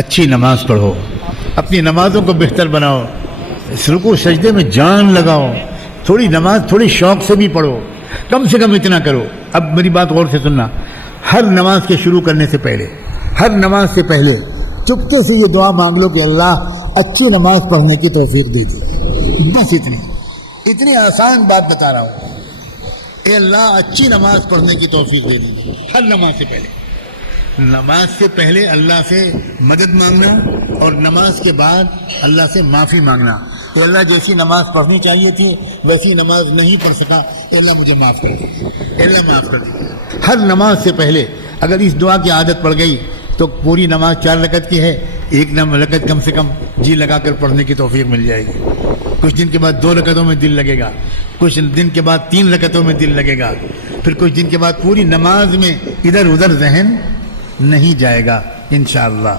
اچھی نماز پڑھو، اپنی نمازوں کو بہتر بناؤ، رکوع سجدے میں جان لگاؤ، تھوڑی نماز تھوڑی شوق سے بھی پڑھو، کم سے کم اتنا کرو۔ اب میری بات غور سے سننا، ہر نماز کے شروع کرنے سے پہلے، ہر نماز سے پہلے چپکے سے یہ دعا مانگ لو کہ اللہ اچھی نماز پڑھنے کی توفیق دے دے۔ بس اتنی آسان بات بتا رہا ہوں، اے اللہ اچھی نماز پڑھنے کی توفیق دے دے، ہر نماز سے پہلے۔ نماز سے پہلے اللہ سے مدد مانگنا اور نماز کے بعد اللہ سے معافی مانگنا، اے اللہ جیسی نماز پڑھنی چاہیے تھی ویسی نماز نہیں پڑھ سکا، اے اللہ مجھے معاف کر دے، اے اللہ معاف کر دے۔ ہر نماز سے پہلے اگر اس دعا کی عادت پڑ گئی تو پوری نماز 4 رکعت کی ہے، ایک رکعت کم سے کم جی لگا کر پڑھنے کی توفیق مل جائے گی۔ کچھ دن کے بعد 2 رکعتوں میں دل لگے گا، کچھ دن کے بعد 3 رکعتوں میں دل لگے گا، پھر کچھ دن کے بعد پوری نماز میں ادھر ادھر ذہن نہیں جائے گا انشاءاللہ۔